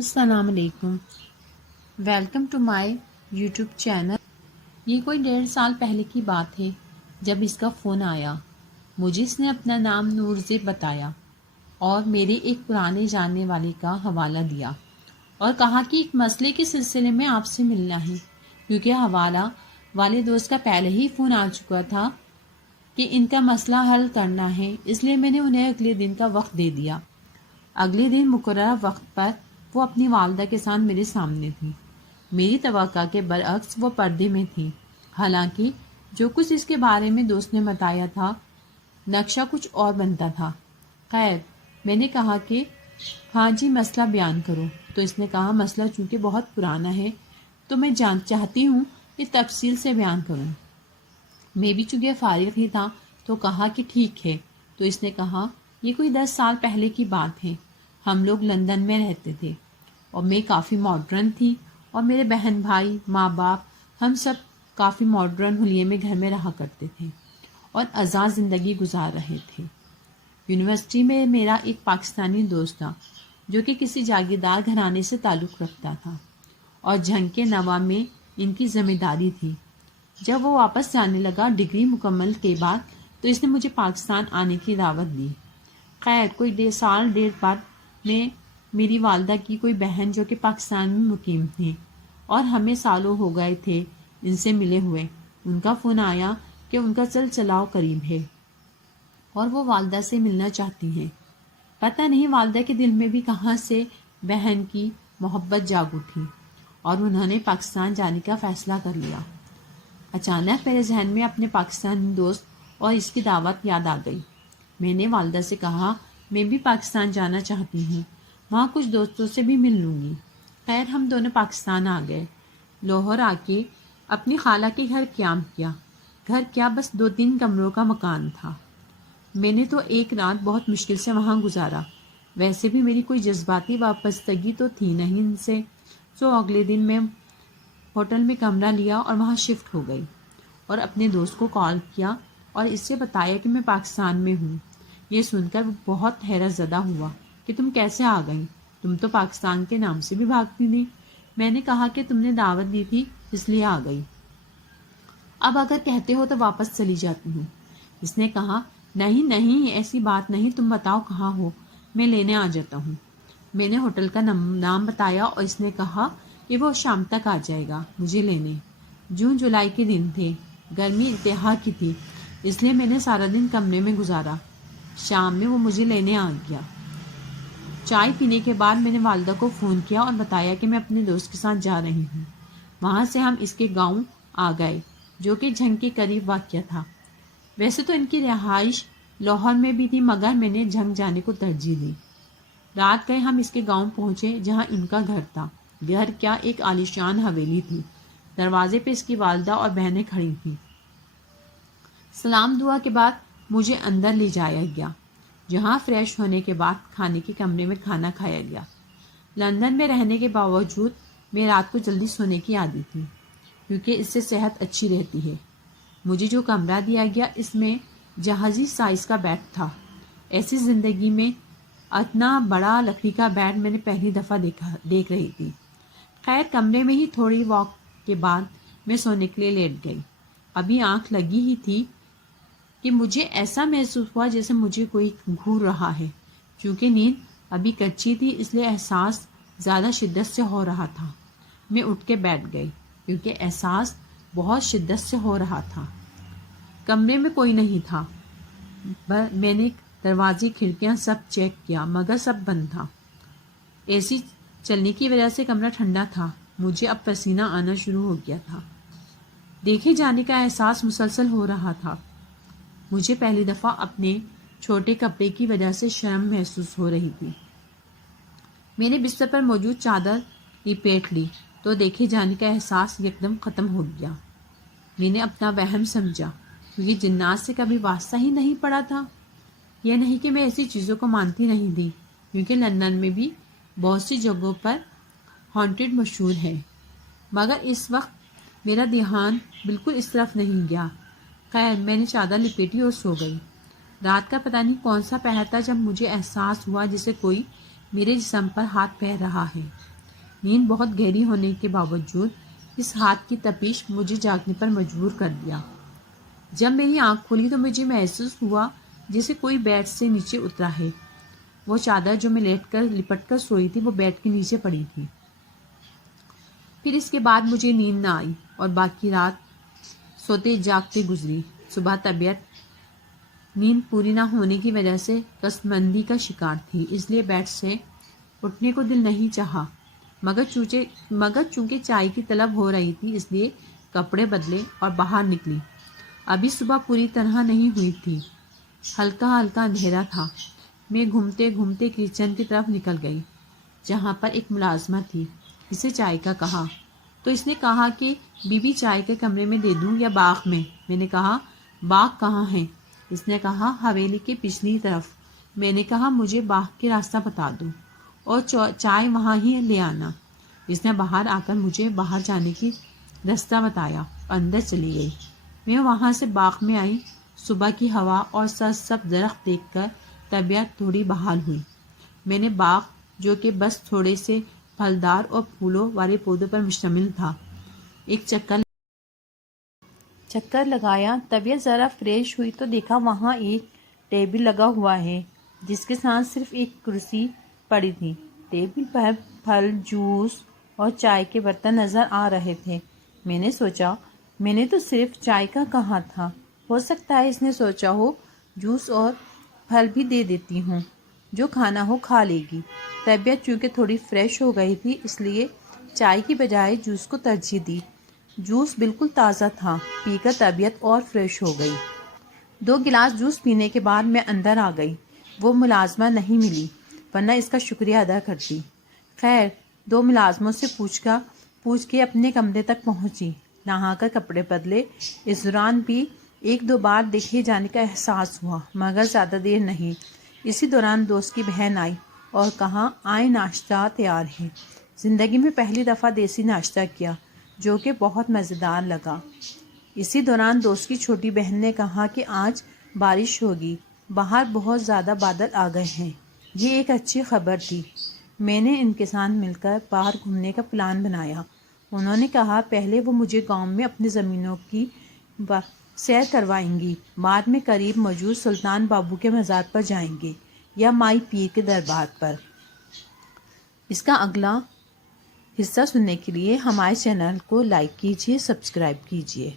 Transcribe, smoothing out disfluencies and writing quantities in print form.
السلام علیکم، welcome to my YouTube channel. یہ کوئی 1.5 سال پہلے کی بات ہے جب اس کا فون آیا۔ مجھے اس نے اپنا نام نورزیب بتایا اور میرے ایک پرانے جاننے والے کا حوالہ دیا اور کہا کہ ایک مسئلے کے سلسلے میں آپ سے ملنا ہے، کیونکہ حوالہ والے دوست کا پہلے ہی فون آ چکا تھا کہ ان کا مسئلہ حل کرنا ہے، اس لیے میں نے انہیں اگلے دن کا وقت دے دیا۔ اگلے دن مقررہ وقت پر وہ اپنی والدہ کے ساتھ میرے سامنے تھی۔ میری توقع کے برعکس وہ پردے میں تھی، حالانکہ جو کچھ اس کے بارے میں دوست نے بتایا تھا نقشہ کچھ اور بنتا تھا۔ خیر، میں نے کہا کہ ہاں جی، مسئلہ بیان کرو، تو اس نے کہا مسئلہ چونکہ بہت پرانا ہے تو میں چاہتی ہوں کہ تفصیل سے بیان کروں۔ میں بھی چونکہ فارغ ہی تھا تو کہا کہ ٹھیک ہے۔ تو اس نے کہا یہ کوئی 10 سال پہلے کی بات ہے، ہم لوگ لندن میں رہتے تھے اور میں کافی ماڈرن تھی اور میرے بہن بھائی ماں باپ ہم سب کافی ماڈرن حلیے میں گھر میں رہا کرتے تھے اور آزاد زندگی گزار رہے تھے۔ یونیورسٹی میں میرا ایک پاکستانی دوست تھا جو کہ کسی جاگیردار گھرانے سے تعلق رکھتا تھا اور جنگ کے نوا میں ان کی ذمہ داری تھی۔ جب وہ واپس جانے لگا ڈگری مکمل کے بعد تو اس نے مجھے پاکستان آنے کی دعوت دی۔ خیر، کوئی 1.5 سال بعد میں میری والدہ کی کوئی بہن جو کہ پاکستان میں مقیم تھی اور ہمیں سالوں ہو گئے تھے ان سے ملے ہوئے، ان کا فون آیا کہ ان کا چل چلاؤ قریب ہے اور وہ والدہ سے ملنا چاہتی ہیں۔ پتہ نہیں والدہ کے دل میں بھی کہاں سے بہن کی محبت جاگ اٹھی اور انہوں نے پاکستان جانے کا فیصلہ کر لیا۔ اچانک میرے ذہن میں اپنے پاکستانی دوست اور اس کی دعوت یاد آ گئی۔ میں نے والدہ سے کہا میں بھی پاکستان جانا چاہتی ہوں، وہاں کچھ دوستوں سے بھی مل لوں گی۔ خیر، ہم دونوں پاکستان آ گئے۔ لاہور آ کے اپنی خالہ کے گھر قیام کیا۔ گھر کیا، بس 2-3 کمروں کا مکان تھا۔ میں نے تو ایک رات بہت مشکل سے وہاں گزارا۔ ویسے بھی میری کوئی جذباتی وابستگی تو تھی نہیں ان سے، سو اگلے دن میں ہوٹل میں کمرہ لیا اور وہاں شفٹ ہو گئی اور اپنے دوست کو کال کیا اور اس سے بتایا کہ میں پاکستان میں ہوں۔ یہ سن کر وہ بہت حیرت زدہ ہوا کہ تم کیسے آ گئی، تم تو پاکستان کے نام سے بھی بھاگتی نہیں۔ میں نے کہا کہ تم نے دعوت دی تھی اس لیے آ گئی، اب اگر کہتے ہو تو واپس چلی جاتی ہوں۔ اس نے کہا نہیں نہیں، ایسی بات نہیں، تم بتاؤ کہاں ہو، میں لینے آ جاتا ہوں۔ میں نے ہوٹل کا نام بتایا اور اس نے کہا کہ وہ شام تک آ جائے گا مجھے لینے۔ جون جولائی کے دن تھے، گرمی انتہا کی تھی، اس لیے میں نے سارا دن کمرے میں گزارا۔ شام میں وہ مجھے لینے آ گیا۔ چائے پینے کے بعد میں نے والدہ کو فون کیا اور بتایا کہ میں اپنے دوست کے ساتھ جا رہی ہوں۔ وہاں سے ہم اس کے گاؤں آ گئے جو کہ جھنگ کے قریب واقع تھا۔ ویسے تو ان کی رہائش لاہور میں بھی تھی مگر میں نے جھنگ جانے کو ترجیح دی۔ رات گئے ہم اس کے گاؤں پہنچے جہاں ان کا گھر تھا۔ گھر کیا، ایک عالیشان حویلی تھی۔ دروازے پہ اس کی والدہ اور بہنیں کھڑی تھیں۔ سلام دعا کے بعد مجھے اندر لے جایا گیا جہاں فریش ہونے کے بعد کھانے کے کمرے میں کھانا کھایا گیا۔ لندن میں رہنے کے باوجود میں رات کو جلدی سونے کی عادت تھی کیونکہ اس سے صحت اچھی رہتی ہے۔ مجھے جو کمرہ دیا گیا اس میں جہازی سائز کا بیڈ تھا۔ ایسی زندگی میں اتنا بڑا لکڑی کا بیڈ میں نے پہلی دفعہ دیکھ رہی تھی۔ خیر، کمرے میں ہی تھوڑی واک کے بعد میں سونے کے لیے لیٹ گئی۔ ابھی آنکھ لگی ہی تھی کہ مجھے ایسا محسوس ہوا جیسے مجھے کوئی گھور رہا ہے۔ چونکہ نیند ابھی کچی تھی اس لیے احساس زیادہ شدت سے ہو رہا تھا۔ میں اٹھ کے بیٹھ گئی کیونکہ احساس بہت شدت سے ہو رہا تھا۔ کمرے میں کوئی نہیں تھا۔ میں نے دروازے کھڑکیاں سب چیک کیا مگر سب بند تھا۔ اے سی چلنے کی وجہ سے کمرہ ٹھنڈا تھا۔ مجھے اب پسینہ آنا شروع ہو گیا تھا۔ دیکھے جانے کا احساس مسلسل ہو رہا تھا۔ مجھے پہلی دفعہ اپنے چھوٹے کپڑے کی وجہ سے شرم محسوس ہو رہی تھی۔ میں نے بستر پر موجود چادر لپیٹ لی تو دیکھے جانے کا احساس یکدم ختم ہو گیا۔ میں نے اپنا وہم سمجھا کیونکہ جنات سے کبھی واسطہ ہی نہیں پڑا تھا۔ یہ نہیں کہ میں ایسی چیزوں کو مانتی نہیں تھی کیونکہ لندن میں بھی بہت سی جگہوں پر ہانٹڈ مشہور ہے، مگر اس وقت میرا دھیان بالکل اس طرف نہیں گیا۔ خیر، میں نے چادر لپیٹی اور سو گئی۔ رات کا پتہ نہیں کون سا پہر تھا جب مجھے احساس ہوا جیسے کوئی میرے جسم پر ہاتھ پھیر رہا ہے۔ نیند بہت گہری ہونے کے باوجود اس ہاتھ کی تپش مجھے جاگنے پر مجبور کر دیا۔ جب میری آنکھ کھلی تو مجھے محسوس ہوا جیسے کوئی بیڈ سے نیچے اترا ہے۔ وہ چادر جو میں لپٹ کر سوئی تھی وہ بیڈ کے نیچے پڑی تھی۔ پھر اس کے بعد مجھے نیند نہ آئی اور باقی رات سوتے جاگتے گزری۔ صبح طبیعت نیند پوری نہ ہونے کی وجہ سے کسمندی کا شکار تھی، اس لیے بیڈ سے اٹھنے کو دل نہیں چاہا، مگر چونکہ چائے کی طلب ہو رہی تھی اس لیے کپڑے بدلے اور باہر نکلی۔ ابھی صبح پوری طرح نہیں ہوئی تھی، ہلکا ہلکا اندھیرا تھا۔ میں گھومتے گھومتے کچن کی طرف نکل گئی جہاں پر ایک ملازمہ تھی۔ اسے چائے کا کہا تو اس نے کہا کہ بی بی چائے کے کمرے میں دے دوں یا باغ میں؟ میں نے کہا باغ کہاں ہے؟ اس نے کہا حویلی کے پچھلی طرف۔ میں نے کہا مجھے باغ کے راستہ بتا دو اور چائے وہاں ہی لے آنا۔ اس نے باہر آ کر مجھے باہر جانے کی راستہ بتایا اور اندر چلی گئی۔ میں وہاں سے باغ میں آئی۔ صبح کی ہوا اور سرسبز درخت دیکھ کر طبیعت تھوڑی بحال ہوئی۔ میں نے باغ جو کہ بس تھوڑے سے پھلدار اور پھولوں والے پودوں پر مشتمل تھا ایک چکر لگایا۔ طبیعت ذرا فریش ہوئی تو دیکھا وہاں ایک ٹیبل لگا ہوا ہے جس کے ساتھ صرف ایک کرسی پڑی تھی۔ ٹیبل پر پھل، جوس اور چائے کے برتن نظر آ رہے تھے۔ میں نے سوچا میں نے تو صرف چائے کا کہا تھا، ہو سکتا ہے اس نے سوچا ہو جوس اور پھل بھی دے دیتی ہوں، جو کھانا ہو کھا لے گی۔ طبیعت چونکہ تھوڑی فریش ہو گئی تھی اس لیے چائے کی بجائے جوس کو ترجیح دی۔ جوس بالکل تازہ تھا، پی کر طبیعت اور فریش ہو گئی۔ 2 گلاس جوس پینے کے بعد میں اندر آ گئی۔ وہ ملازمہ نہیں ملی ورنہ اس کا شکریہ ادا کرتی۔ خیر 2 ملازموں سے پوچھ کے اپنے کمرے تک پہنچی، نہا کر کپڑے بدلے۔ اس دوران بھی 1-2 بار دیکھے جانے کا احساس ہوا مگر زیادہ دیر نہیں۔ اسی دوران دوست کی بہن آئی اور کہا آئیں ناشتہ تیار ہے۔ زندگی میں پہلی دفعہ دیسی ناشتہ کیا جو کہ بہت مزیدار لگا۔ اسی دوران دوست کی چھوٹی بہن نے کہا کہ آج بارش ہوگی، باہر بہت زیادہ بادل آ گئے ہیں۔ یہ ایک اچھی خبر تھی۔ میں نے ان کے ساتھ مل کر باہر گھومنے کا پلان بنایا۔ انہوں نے کہا پہلے وہ مجھے گاؤں میں اپنی زمینوں کی سیر کروائیں گی، بعد میں قریب موجود سلطان بابو کے مزار پر جائیں گے یا مائی پیر کے دربار پر۔ اس کا اگلا حصہ سننے کے لیے ہمارے چینل کو لائک کیجیے، سبسکرائب کیجیے۔